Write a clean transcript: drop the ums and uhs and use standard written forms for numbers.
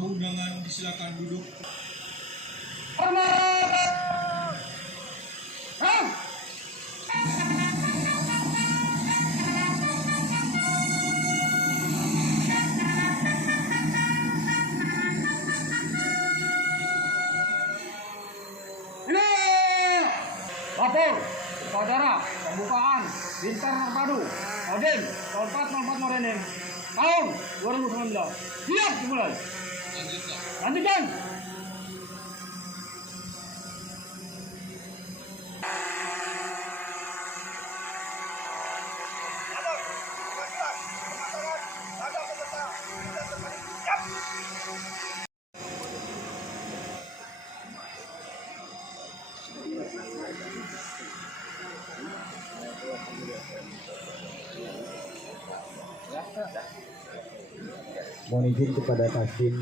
tamu undangan disilakan duduk. Lapor, saudara, pembukaan Bintar Terpadu, Odin, 0404 Morening, tahun 2019. Siap dimulai. Lanjutkan. Mohon izin kepada Kasdim